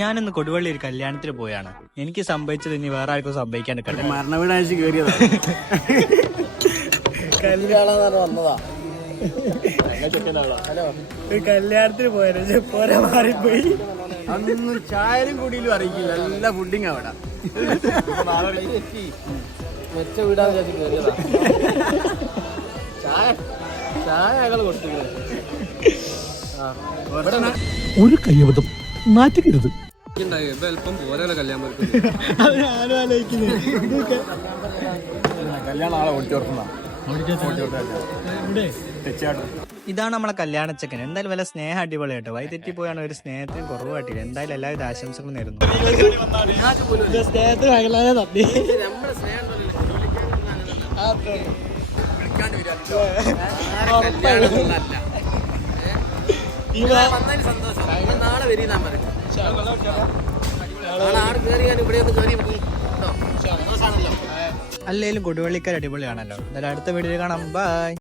ഞാനിന്ന് കൊടുവള്ളി ഒരു കല്യാണത്തിന് പോയാണ്. എനിക്ക് സംഭവിച്ചത് ഇനി വേറെ ആർക്കും സംഭവിക്കാൻ മരണ വീടാഴ്ച കയറിയതാ. വന്നതാ കല്യാണത്തിന് പോയാലും പോരാ മാറിപ്പോയി. അതൊന്നും ചായലും കൂടിയിലും അറിയിക്കില്ല. എല്ലാ ഫുഡിങ് അവിടെ മെച്ച വീടാന്ന് വിചാരിച്ച് കയറിയതാ. ചായ അയാൾ കൊടുത്തിരിക്കുന്നത്. ഒരു കയ്യബദ്ധം നാറ്റിക്കരുത്. കല്യാണം ആളെ ഓടിച്ചോർക്കുന്ന ഇതാണ് നമ്മളെ കല്യാണച്ചക്കൻ. എന്തായാലും വല്ല സ്നേഹം അടിപൊളിയായിട്ട് വൈ തെറ്റിപ്പോയാണ് ഒരു സ്നേഹത്തിന് കുറവ് കാട്ടില്ല. എന്തായാലും എല്ലാവിധ ആശംസകളും നേരുന്നു. നാളെ വരീന്നാ പറയും. നാളെ ആട് കയറിയാൽ ഇവിടെ ഒന്ന് കയറി അല്ലേലും കൊടുവള്ളിക്കാർ അടിപൊളിയാണല്ലോ. എന്തായാലും അടുത്ത വീഡിയോയിൽ കാണാം. ബൈ.